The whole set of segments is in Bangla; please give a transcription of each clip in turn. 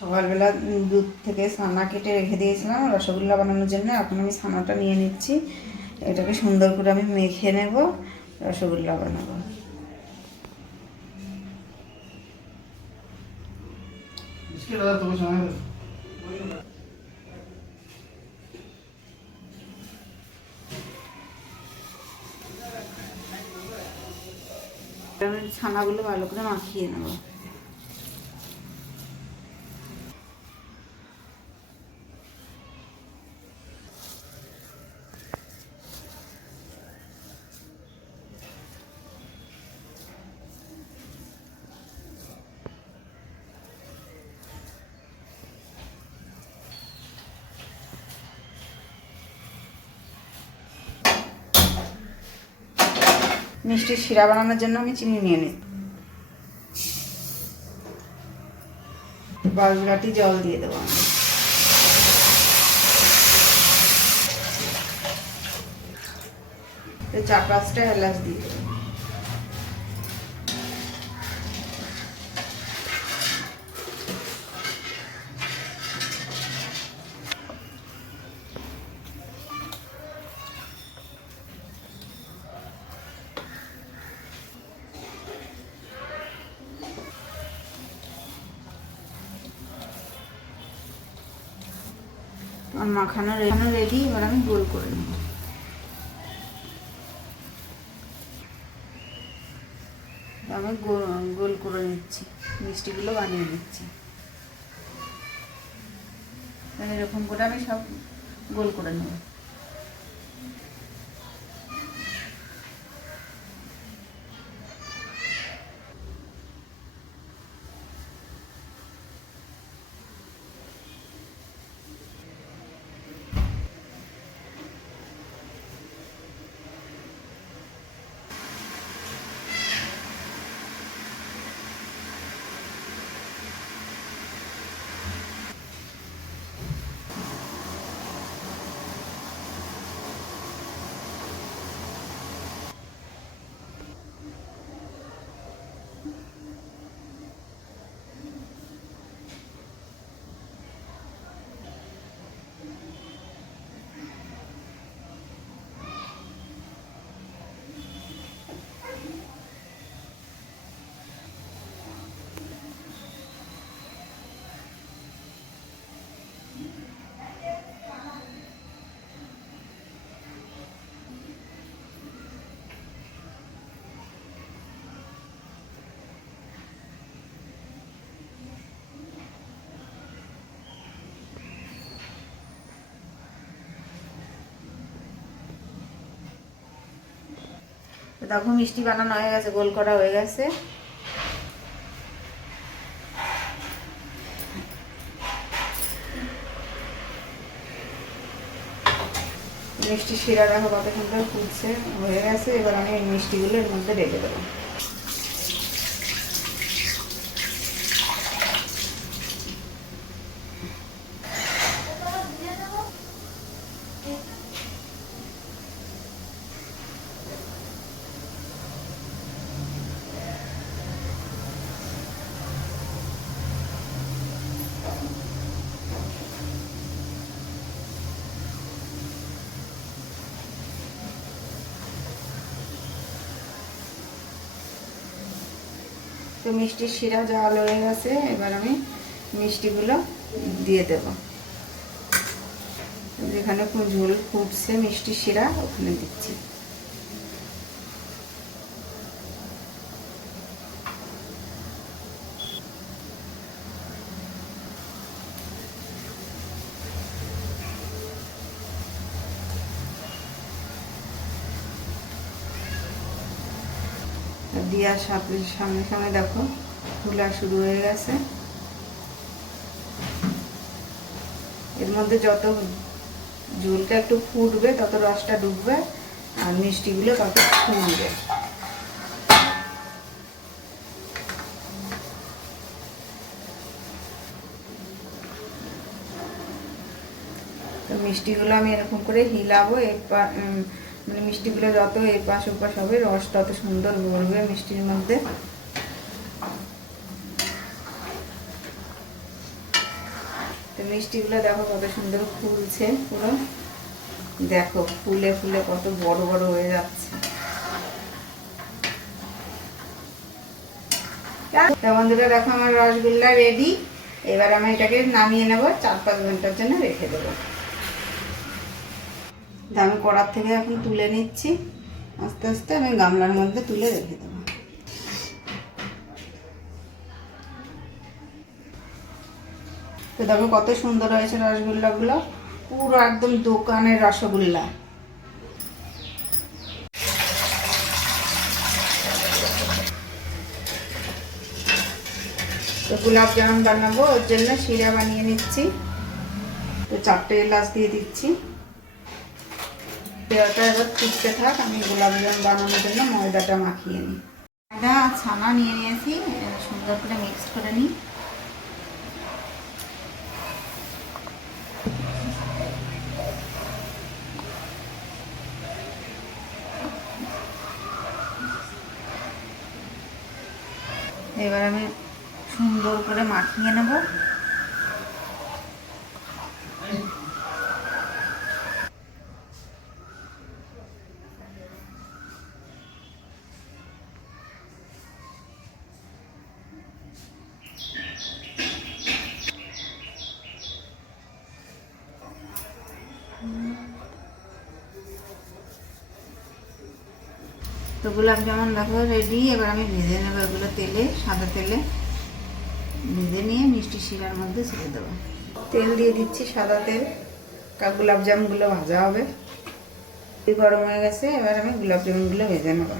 সকালবেলা দুধ থেকে ছানা কেটে রেখে দিয়েছিলাম রসগোল্লা বানানোর জন্য। এখন আমি ছানাটা নিয়ে নিচ্ছি। এটাকে সুন্দর করে আমি মেখে নেব রসগোল্লা বানাবো। ছানাগুলো ভালো করে মাখিয়ে নেব। মিষ্টির শিরা বানানোর জন্য আমি চিনি নিয়ে নিই। বালুরাটি জল দিয়ে দেবো আমি। চার পাঁচটা এলাচ দিয়ে দেবো। আমার মাখানো রেখানো রেডি এবার আমি গোল করে নেব। আমি গোল গোল করে নিচ্ছি, মিষ্টিগুলো বানিয়ে নিচ্ছি। এরকম করে আমি সব গোল করে নেব। দেখো মিষ্টি বানানো হয়ে গেছে, গোল করা হয়ে গেছে। মিষ্টি শিরা দেখো কত সুন্দর ফুটছে, হয়ে গেছে। এবার আমি মিষ্টিগুলো এর মধ্যে রেখে দেবো। তো মিষ্টির শিরা জাল হয়ে গেছে এবার আমি মিষ্টিগুলো দিয়ে দেব। যেখানে ঝোল ফুটছে মিষ্টি শিরা, ওখানে দিচ্ছি। দেওয়ার সাথে সঙ্গে সঙ্গে দেখো ফুলা শুরু হয়ে গেছে। এর মধ্যে যত ঝোলটা একটু ফুটবে, তত রসটা ডুববে, আর মিষ্টিগুলো তত ফুলবে। তো মিষ্টিগুলো আমি এরকম করে হিলাবো, এরপর মানে মিষ্টিগুলো যত এপাশ ওপাশ হবে, রস তত সুন্দর ভরবে মিষ্টির মধ্যে। তো মিষ্টিগুলো দেখো কত সুন্দর ফুলছে পুরো। দেখো ফুলে ফুলে কত বড় বড় হয়ে যাচ্ছে। বন্ধুরা দেখো আমার রসগোল্লা রেডি এবার আমি এটাকে নামিয়ে নেব, চার পাঁচ ঘণ্টার জন্য রেখে দেবো। আমি কড়ার থেকে এখন তুলে নিচ্ছি। আস্তে আস্তে আমি গামলার মধ্যে তুলে রেখে দেবো। তো দেখো কত সুন্দর হয়েছে রসগোল্লাগুলো। পুরো একদম দোকানের রসগোল্লা। তো গোলাপ জামুন বানাবো, ওর জন্য শিরা বানিয়ে নিচ্ছি। তো চারটে এলাচ দিয়ে দিচ্ছি। দেওয়াটা এবার ফুটতে থাক, আমি গোলাপ জামুন বানানোর জন্য ময়দাটা মাখিয়ে নিই। ময়দা ছানা নিয়ে নিয়েছি সুন্দর করে মিক্স করে নিই। এবার আমি সুন্দর করে মাখিয়ে নেব। তো গোলাপ জামুন দেখো রেডি এবার আমি ভেজে নেব এগুলো তেলে, সাদা তেলে। ভেজে নিয়ে মিষ্টি শিরার মধ্যে ছেড়ে দেবো। তেল দিয়ে দিচ্ছি সাদা তেল কার গোলাপ জামুনগুলো ভাজা হবে। গরম হয়ে গেছে, এবার আমি গোলাপ জামুনগুলো ভেজে নেব।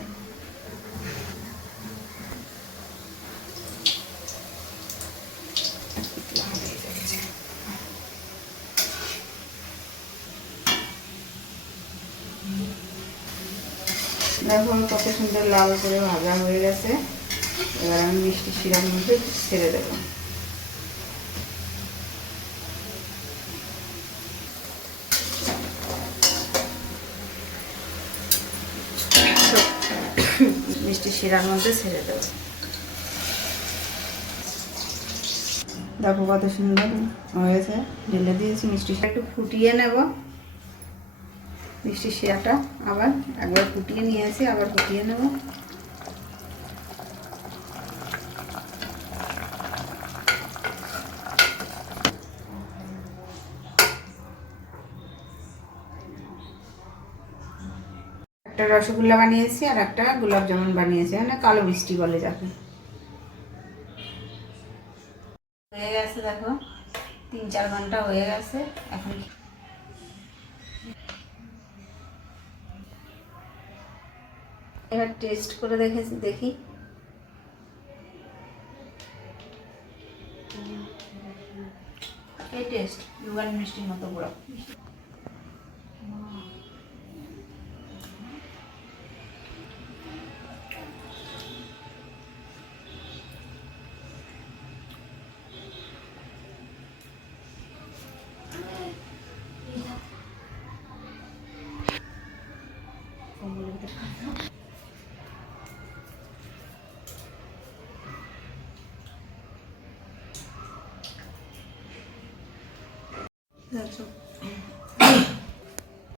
দেখো কত সুন্দর লাল করে ভাজা হয়ে গেছে। এবার আমি মিষ্টি শিরার মধ্যে ছেড়ে দেবো। মিষ্টি শিরার মধ্যে ছেড়ে দেবো। দেখো কত সুন্দর হয়েছে। ঢেলে দিয়েছি মিষ্টি একটু ফুটিয়ে নেব। মিষ্টি শিরাটা আবার একবার ফুটিয়ে নিয়েছি আবার ফুটিয়ে নেব। একটা রসগোল্লা বানিয়েছি আর একটা গোলাপ জামুন বানিয়েছি মানে কালো মিষ্টি বলে যাকে। হয়ে গেছে দেখো, তিন চার ঘণ্টা হয়ে গেছে, এখন এবার টেস্ট করে দেখে দেখি। এই টেস্ট দুবার মিষ্টির মতো পুরো। দেখো